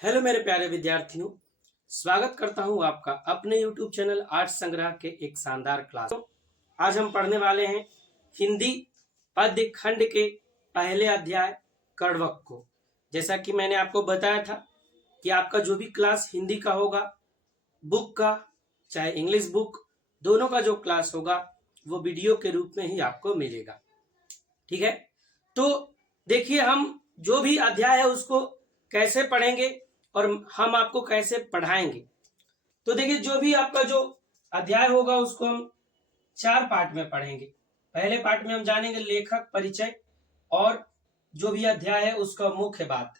Hello मेरे प्यारे विद्यार्थियों, स्वागत करता हूं आपका अपने YouTube चैनल आर्ट संग्रह के एक शानदार क्लास। आज हम पढ़ने वाले हैं हिंदी पद्य खंड के पहले अध्याय कड़वक को। जैसा कि मैंने आपको बताया था कि आपका जो भी क्लास हिंदी का होगा, बुक का चाहे इंग्लिश बुक, दोनों का जो क्लास होगा वो वीडियो के रूप में ही आपको मिलेगा। ठीक है, तो देखिए हम जो भी अध्याय है उसको कैसे पढ़ेंगे और हम आपको कैसे पढ़ाएंगे। तो देखिए जो भी आपका जो अध्याय होगा उसको हम 4 पार्ट में पढ़ेंगे। पहले पार्ट में हम जानेंगे लेखक परिचय और जो भी अध्याय है उसका मुख्य बात,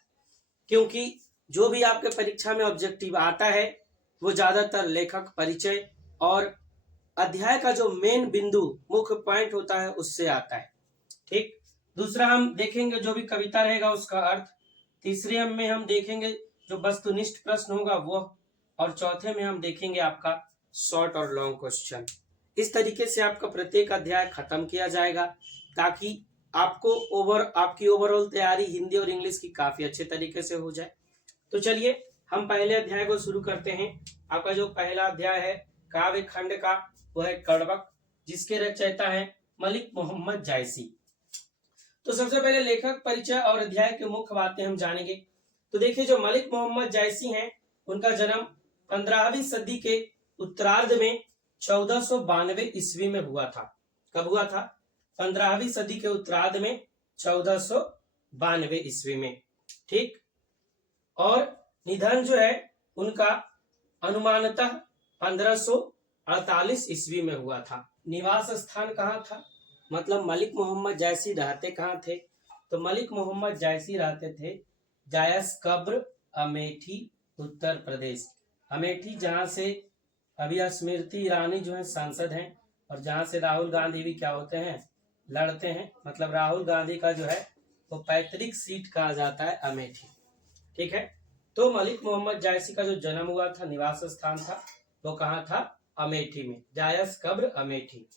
क्योंकि जो भी आपके परीक्षा में ऑब्जेक्टिव आता है वो ज्यादातर लेखक परिचय और अध्याय का जो मेन बिंदु मुख्य पॉइंट होता है उससे आता है। ठीक, दूसरा हम देखेंगे जो भी कविता रहेगा उसका अर्थ। तीसरे में हम देखेंगे जो वस्तुनिष्ठ प्रश्न होगा वो, और चौथे में हम देखेंगे आपका शॉर्ट और लॉन्ग क्वेश्चन। इस तरीके से आपका प्रत्येक अध्याय खत्म किया जाएगा ताकि आपकी ओवरऑल तैयारी हिंदी और इंग्लिश की काफी अच्छे तरीके से हो जाए। तो चलिए हम पहले अध्याय को शुरू करते हैं। आपका जो पहला अध्याय है काव्य खंड का वो है कड़वक, जिसके रचयिता है मलिक मोहम्मद जायसी। तो सबसे पहले लेखक परिचय और अध्याय के मुख्य बातें हम जानेंगे। तो देखिए जो मलिक मोहम्मद जायसी हैं उनका जन्म 15वीं सदी के उत्तरार्ध में 1492 ईस्वी में हुआ था। कब हुआ था? 15वीं सदी के उत्तरार्ध में 1492 ईस्वी में। ठीक, और निधन जो है उनका अनुमानतः 1548 ईस्वी में हुआ था। निवास स्थान कहाँ था, मतलब मलिक मोहम्मद जायसी रहते कहाँ थे? तो मलिक मोहम्मद जायसी रहते थे जायस कब्र, अमेठी, उत्तर प्रदेश। अमेठी जहां से अभी स्मृति ईरानी जो है सांसद हैं और जहां से राहुल गांधी भी क्या होते हैं, लड़ते हैं। मतलब राहुल गांधी का जो है वो पैतृक सीट कहा जाता है अमेठी। ठीक है, तो मलिक मोहम्मद जायसी का जो जन्म हुआ था, निवास स्थान था, वो कहाँ था? अमेठी में, जायस कब्र अमेठी।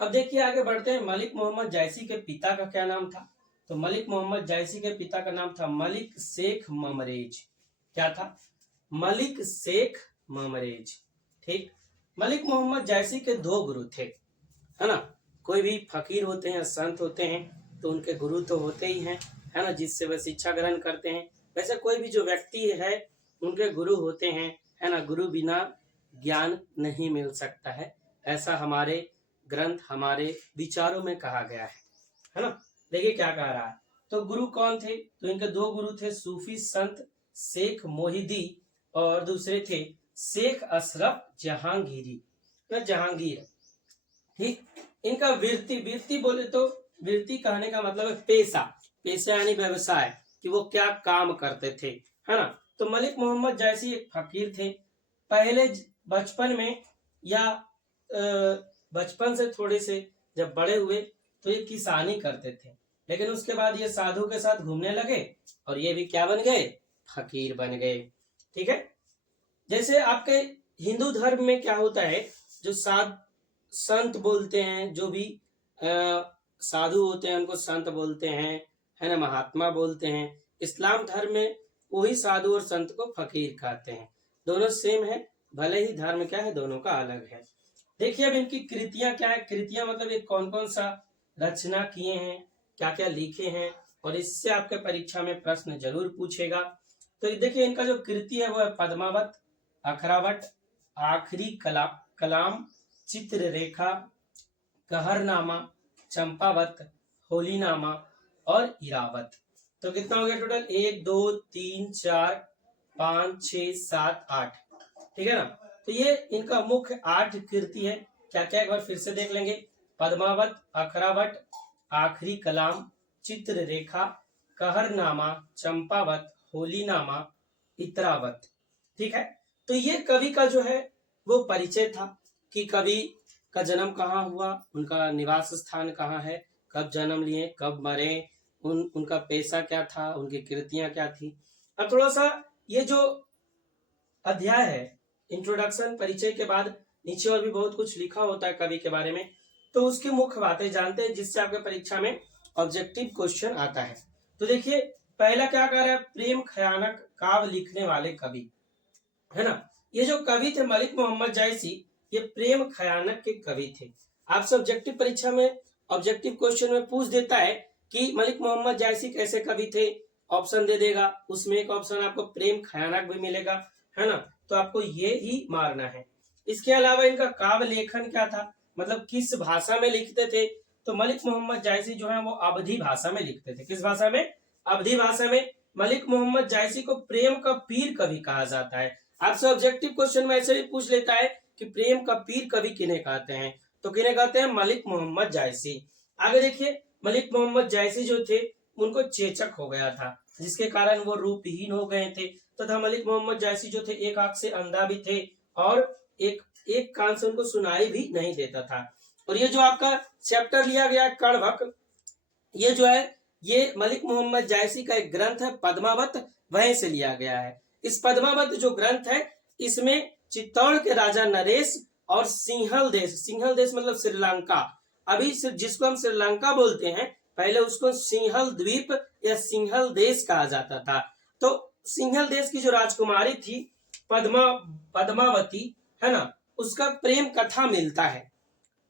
अब देखिए आगे बढ़ते हैं। मलिक मोहम्मद जायसी के पिता का क्या नाम था? तो मलिक मोहम्मद जायसी के पिता का नाम था मलिक शेख ममरेज। क्या था? मलिक शेख ममरेज। ठीक, मलिक मोहम्मद जायसी के 2 गुरु थे, है ना। कोई भी फकीर होते हैं, संत होते हैं तो उनके गुरु तो होते ही हैं, है ना, जिससे वह शिक्षा ग्रहण करते हैं। वैसे कोई भी जो व्यक्ति है उनके गुरु होते हैं, है ना। गुरु बिना ज्ञान नहीं मिल सकता है, ऐसा हमारे ग्रंथ, हमारे विचारों में कहा गया है ना। देखिए क्या कह रहा है। तो गुरु कौन थे? तो इनके 2 गुरु थे, सूफी संत शेख मोहिदी और दूसरे थे शेख अशरफ जहांगीरी, जहांगीर। ठीक, इनका वृत्ति बोले तो वृत्ति कहने का मतलब है पेशा, पेशा यानी व्यवसाय, कि वो क्या काम करते थे, है ना। तो मलिक मोहम्मद जायसी एक फकीर थे। पहले बचपन में या बचपन से थोड़े से जब बड़े हुए तो ये किसानी करते थे, लेकिन उसके बाद ये साधु के साथ घूमने लगे और ये भी क्या बन गए? फकीर बन गए। ठीक है, जैसे आपके हिंदू धर्म में क्या होता है, जो संत बोलते हैं, जो भी साधु होते हैं उनको संत बोलते हैं, है ना, महात्मा बोलते हैं। इस्लाम धर्म में वही साधु और संत को फकीर कहते हैं। दोनों सेम है, भले ही धर्म क्या है दोनों का अलग है। देखिए अब इनकी कृतियां क्या है। कृतियां मतलब ये कौन कौन सा रचना किए हैं, क्या क्या लिखे हैं, और इससे आपके परीक्षा में प्रश्न जरूर पूछेगा। तो देखिए इनका जो कृति है वो है पद्मावत, अखरावट, आखिरी कलाम, चित्र रेखा, कहरनामा, चंपावत, होलीनामा और इरावत। तो कितना हो गया टोटल? 1 2 3 4 5 6 7 8। ठीक है ना। तो ये इनका मुख्य 8 कृति है। क्या क्या एक बार फिर से देख लेंगे। पद्मावत, अखरावट, आखिरी कलाम, चित्र रेखा, कहरनामा, चंपावत, होलीनामा, इतरावत। ठीक है, तो ये कवि का जो है वो परिचय था कि कवि का जन्म कहाँ हुआ, उनका निवास स्थान कहाँ है, कब जन्म लिए, कब मरे, उनका पेशा क्या था, उनकी कृतियां क्या थी। अब थोड़ा सा ये जो अध्याय है इंट्रोडक्शन, परिचय के बाद नीचे और भी बहुत कुछ लिखा होता है कवि के बारे में, तो उसकी मुख्य बातें जानते हैं जिससे आपके परीक्षा में ऑब्जेक्टिव क्वेश्चन आता है। तो देखिए पहला क्या कर रहा है, प्रेम खयानक काव्य लिखने वाले कवि, है ना। ये जो कवि थे मलिक मोहम्मद जायसी, ये प्रेम खयानक के कवि थे। आपसे ऑब्जेक्टिव परीक्षा में ऑब्जेक्टिव क्वेश्चन में पूछ देता है कि मलिक मोहम्मद जायसी कैसे कवि थे, ऑप्शन दे देगा, उसमें एक ऑप्शन आपको प्रेम खयानक भी मिलेगा, है ना। तो आपको ये ही मारना है। इसके अलावा इनका काव्य लेखन क्या था, मतलब किस भाषा में लिखते थे, तो मलिक मोहम्मद जायसी जो है वो अवधी भाषा में लिखते थे। किस भाषा में, अवधी भाषा में। मलिक मोहम्मद जायसी को प्रेम का पीर कवि कहा जाता है। आपसे ऑब्जेक्टिव क्वेश्चन में ऐसे भी पूछ लेता है कि प्रेम का पीर कवि किन्हें कहते हैं, तो किन्हें कहते हैं, मलिक मोहम्मद जायसी। आगे देखिए, मलिक मोहम्मद जायसी जो थे उनको चेचक हो गया था, जिसके कारण वो रूपहीन हो गए थे तथा मलिक मोहम्मद जायसी जो थे एक आंख से अंधा भी थे और एक कान से उनको सुनाई भी नहीं देता था। और ये जो आपका चैप्टर लिया गया कड़वक, ये जो है ये मलिक मोहम्मद जायसी का एक ग्रंथ है पद्मावत, वहीं से लिया गया है। इस पद्मावत जो ग्रंथ है इसमें चित्तौड़ के राजा नरेश और सिंहल देश मतलब श्रीलंका, अभी जिसको हम श्रीलंका बोलते हैं पहले उसको सिंहल द्वीप या सिंहल देश कहा जाता था। तो सिंहल देश की जो राजकुमारी थी पद्मावती, है ना, उसका प्रेम कथा मिलता है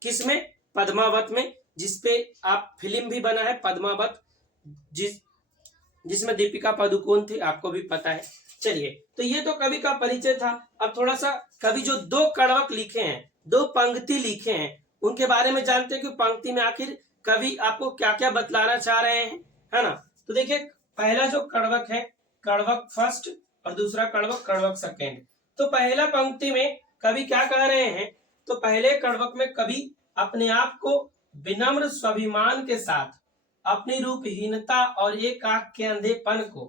किसमें, पद्मावत में, जिसपे आप फिल्म भी बना है पद्मावत, जिसमें दीपिका पादुकोण थी, आपको भी पता है। चलिए, तो ये तो कवि का परिचय था। अब थोड़ा सा कवि जो दो कड़वक लिखे हैं, दो पंक्ति लिखे हैं, उनके बारे में जानते हैं कि पंक्ति में आखिर कवि आपको क्या क्या बतलाना चाह रहे हैं, है ना। तो देखिए, पहला जो कड़वक है, कड़वक फर्स्ट, और दूसरा कड़वक सेकेंड। तो पहला पंक्ति में कवि क्या कह रहे हैं, तो पहले कड़वक में कवि अपने आप को विनम्र स्वाभिमान के साथ अपनी रूपहीनता और एक आंख के अंधेपन को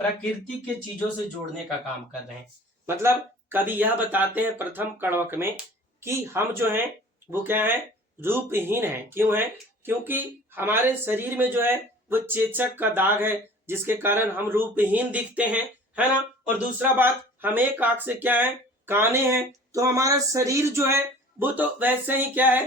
प्रकृति के चीजों से जोड़ने का काम कर रहे हैं। मतलब कवि यह बताते हैं प्रथम कड़वक में कि हम जो हैं वो क्या है, रूपहीन हैं। क्यों है, क्योंकि हमारे शरीर में जो है वो चेचक का दाग है, जिसके कारण हम रूपहीन दिखते हैं, है ना। और दूसरा बात, हम एक आंख से क्या है, काने हैं, तो हमारा शरीर जो है वो तो वैसे ही क्या है,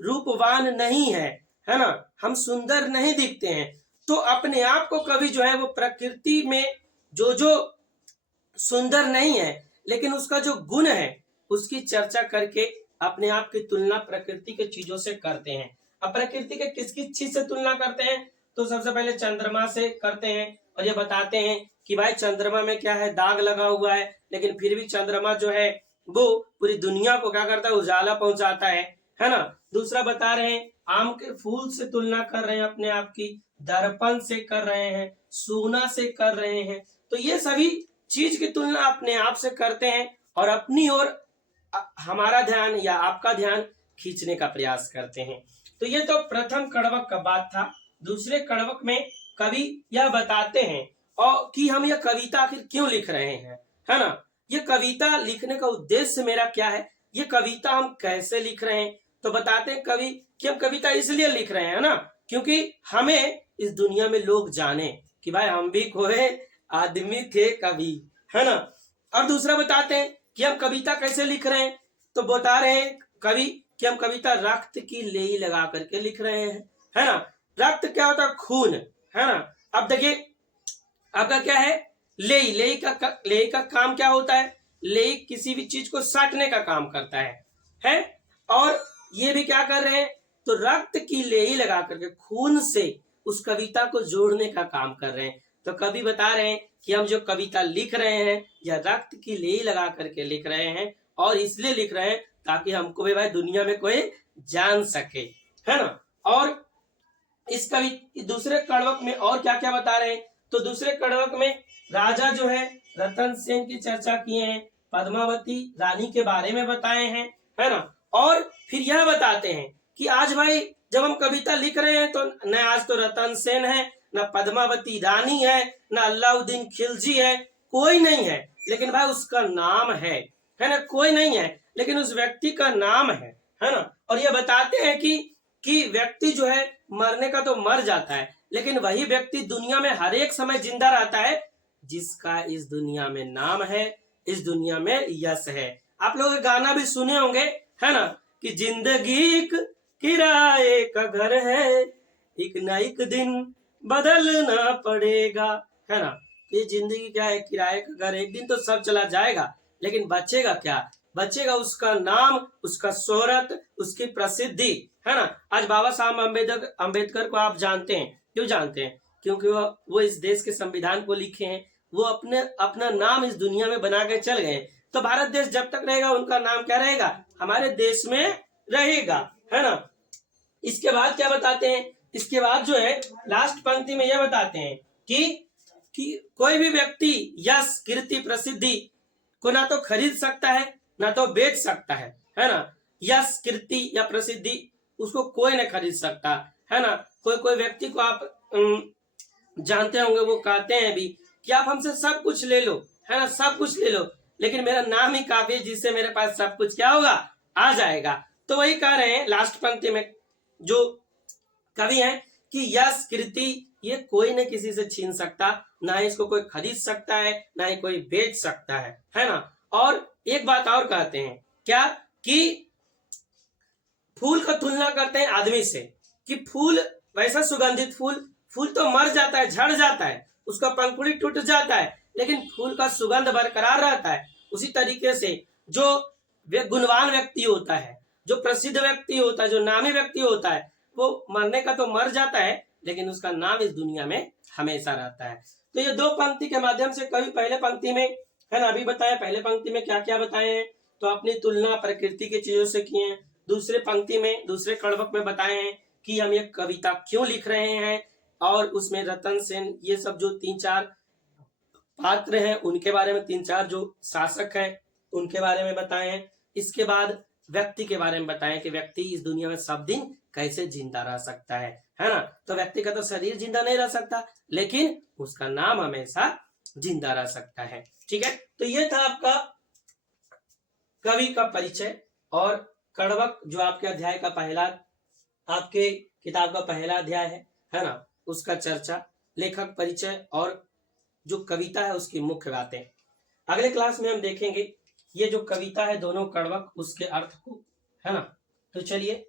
रूपवान नहीं है ना, हम सुंदर नहीं दिखते हैं। तो अपने आप को कवि जो है वो प्रकृति में जो जो सुंदर नहीं है लेकिन उसका जो गुण है उसकी चर्चा करके अपने आप की तुलना प्रकृति के चीजों से करते हैं। अब प्रकृति के किस किस चीज से तुलना करते हैं, तो सबसे पहले चंद्रमा से करते हैं और ये बताते हैं कि भाई चंद्रमा में क्या है, दाग लगा हुआ है, लेकिन फिर भी चंद्रमा जो है वो पूरी दुनिया को क्या करता है, उजाला पहुंचाता है ना। दूसरा बता रहे हैं, आम के फूल से तुलना कर रहे हैं अपने आप की, दर्पण से कर रहे हैं, सोना से कर रहे हैं। तो ये सभी चीज की तुलना अपने आप से करते हैं और अपनी ओर हमारा ध्यान या आपका ध्यान खींचने का प्रयास करते हैं। तो ये तो प्रथम कड़वक का बात था। दूसरे कड़वक में कवि यह बताते हैं और कि हम यह कविता आखिर क्यों लिख रहे हैं, है ना। ये कविता लिखने का उद्देश्य मेरा क्या है, ये कविता हम कैसे लिख रहे हैं, तो बताते हैं कवि कि हम कविता इसलिए लिख रहे हैं ना, क्योंकि हमें इस दुनिया में लोग जाने कि भाई हम भी कोई आदमी थे कवि, है ना। और दूसरा बताते हैं कि हम कविता कैसे लिख रहे हैं, तो बता रहे हैं कवि कि हम कविता रक्त की लेई लगा करके लिख रहे हैं, है ना। रक्त क्या होता है, खून, है ना। अब देखिए आपका क्या है, लेई का काम क्या होता है, लेई किसी भी चीज को साटने का काम करता है। और ये भी क्या कर रहे हैं, तो रक्त की लेई लगा करके खून से उस कविता को जोड़ने का काम कर रहे हैं। तो कवि बता रहे हैं कि हम जो कविता लिख रहे हैं या रक्त की लेई लगा करके लिख रहे हैं, और इसलिए लिख रहे हैं ताकि हमको भी भाई दुनिया में कोई जान सके, है ना। और इस कवि दूसरे कड़वक में और क्या क्या बता रहे हैं, तो दूसरे कड़वक में राजा जो है रतन सेन की चर्चा किए हैं, पद्मावती रानी के बारे में बताए हैं, है ना। और फिर यह बताते हैं कि आज भाई जब हम कविता लिख रहे हैं तो न आज तो रतन सेन है, न पद्मावती रानी है, न अलाउद्दीन खिलजी है, कोई नहीं है, लेकिन भाई उसका नाम है ना, कोई नहीं है लेकिन उस व्यक्ति का नाम है ना। और ये बताते हैं कि व्यक्ति जो है मरने का तो मर जाता है, लेकिन वही व्यक्ति दुनिया में हर एक समय जिंदा रहता है जिसका इस दुनिया में नाम है, इस दुनिया में यश है। आप लोग गाना भी सुने होंगे, है ना, कि जिंदगी एक किराए का घर है, एक न एक दिन बदलना पड़ेगा, है ना। ये जिंदगी क्या है, किराए का घर, एक दिन तो सब चला जाएगा, लेकिन बचेगा क्या, बचेगा उसका नाम, उसका शोहरत, उसकी प्रसिद्धि, है ना। आज बाबा साहब अम्बेडकर को आप जानते हैं, क्यों जानते हैं, क्योंकि वो इस देश के संविधान को लिखे हैं, वो अपने अपना नाम इस दुनिया में बना के चल गए। तो भारत देश जब तक रहेगा उनका नाम क्या रहेगा, हमारे देश में रहेगा, है ना। इसके बाद क्या बताते हैं, इसके बाद जो है लास्ट पंक्ति में यह बताते हैं कि कोई भी व्यक्ति यश कीर्ति प्रसिद्धि को ना तो खरीद सकता है ना तो बेच सकता है ना। यश कीर्ति या प्रसिद्धि उसको कोई नहीं खरीद सकता, है ना। कोई कोई व्यक्ति को आप जानते होंगे, वो कहते हैं भी कि आप हमसे सब कुछ ले लो, है ना, सब कुछ ले लो, लेकिन मेरा नाम ही काफी है जिससे मेरे पास सब कुछ क्या होगा, आ जाएगा। तो वही कह रहे हैं लास्ट पंक्ति में जो कवि है कि यश कीर्ति ये कोई न किसी से छीन सकता, ना ही इसको कोई खरीद सकता है, ना ही कोई बेच सकता है ना। और एक बात और कहते हैं क्या, कि फूल का तुलना करते हैं आदमी से, कि फूल वैसा सुगंधित फूल, फूल तो मर जाता है, झड़ जाता है, उसका पंखुड़ी टूट जाता है, लेकिन फूल का सुगंध बरकरार रहता है। उसी तरीके से जो गुणवान व्यक्ति होता है, जो प्रसिद्ध व्यक्ति होता है, जो नामी व्यक्ति होता है, वो मरने का तो मर जाता है, लेकिन उसका नाम इस दुनिया में हमेशा रहता है। तो ये दो पंक्ति के माध्यम से कवि पहले पंक्ति में, है ना, अभी बताया पहले पंक्ति में क्या क्या बताए हैं, तो अपनी तुलना प्रकृति की चीजों से किए हैं। दूसरे पंक्ति में, दूसरे कड़वक में बताए हैं कि हम ये कविता क्यों लिख रहे हैं, और उसमें रतन सेन ये सब जो 3-4 पात्र हैं उनके बारे में, 3-4 जो शासक हैं उनके बारे में बताए हैं। इसके बाद व्यक्ति के बारे में बताएं कि व्यक्ति इस दुनिया में सब दिन कैसे जिंदा रह सकता है ना। तो व्यक्ति का तो शरीर जिंदा नहीं रह सकता, लेकिन उसका नाम हमेशा जिंदा रह सकता है। ठीक है, तो ये था आपका कवि का परिचय और कड़वक जो आपके अध्याय का पहला, आपके किताब का पहला अध्याय है ना, उसका चर्चा, लेखक परिचय और जो कविता है उसकी मुख्य बातें। अगले क्लास में हम देखेंगे ये जो कविता है दोनों कड़वक, उसके अर्थ को, है ना। तो चलिए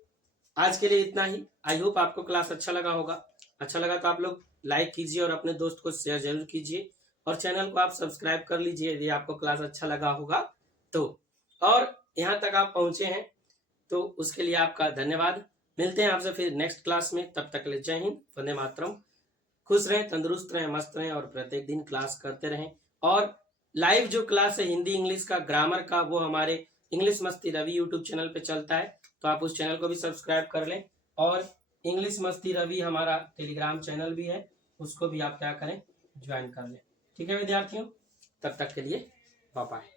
आज के लिए इतना ही। आई होप आपको क्लास अच्छा लगा होगा। अच्छा लगा तो आप लोग लाइक कीजिए और अपने दोस्त को शेयर जरूर कीजिए, और चैनल को आप सब्सक्राइब कर लीजिए यदि आपको क्लास अच्छा लगा होगा तो। और यहाँ तक आप पहुंचे हैं तो उसके लिए आपका धन्यवाद। मिलते हैं आपसे फिर नेक्स्ट क्लास में, तब तक के लिए जय हिंद, वंदे मातरम। खुश रहें, तंदुरुस्त रहें, मस्त रहें, और प्रत्येक दिन क्लास करते रहें। और लाइव जो क्लास है हिंदी इंग्लिश का ग्रामर का, वो हमारे इंग्लिश मस्ती रवि यूट्यूब चैनल पे चलता है, तो आप उस चैनल को भी सब्सक्राइब कर लें। और इंग्लिश मस्ती रवि हमारा टेलीग्राम चैनल भी है, उसको भी आप क्या करें, ज्वाइन कर लें। ठीक है विद्यार्थियों, तब तक के लिए बाय बाय।